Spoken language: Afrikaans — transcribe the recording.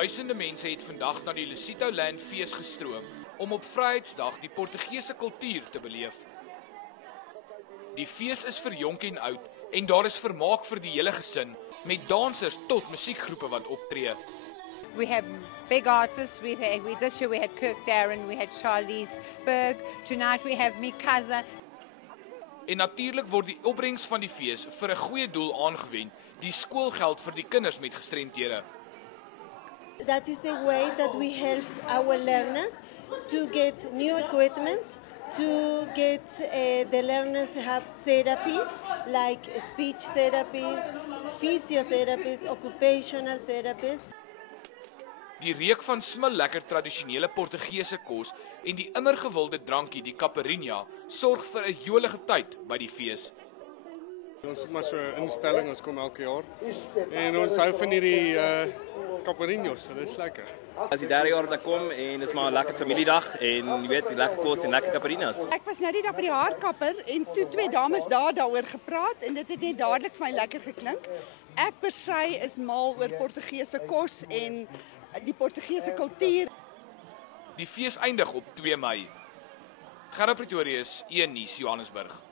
Duisende mense het vandag na die Lusito Land fees gestroom om op Vryheidsdag die Portugese kultuur te beleef. Die fees is vir jonk en oud en daar is vermaak vir die hele gesin met dansers tot musiekgroepe wat optree. We have big artists. This year we had Kirk Darren, we had Charlize Berg. Tonight we have Mikaza. En natuurlik word die opbrengs van die fees vir 'n goeie doel aangewend, die skoolgeld vir die kinders met gestremthede. That is a way that we help our learners to get new equipment, to get the learners have therapy, like speech therapies, physiotherapies, occupational therapies. Die reuk van smil lekker tradisionele Portugese kos en die immer gewilde drankie, die caipirinha, sorg vir 'n jolige tyd by die fees. Ons het maar so 'n instelling, ons kom elke jaar. En ons hou van hierdie caipirinhos, dit is lekker. As die derde jaar daar kom en dis maar 'n lekker familiedag en jy weet, lekker kos en lekker caipirinhas. Ek was nou die dag by die haarkapper en toe twee dames daaroor gepraat en dit het net dadelik vir my lekker geklink. Ek per se is mal oor Portugese kos en die Portugese kultuur. Die fees eindig op 2 Mei. Gerard Pretorius, 1 Nuus, Johannesburg.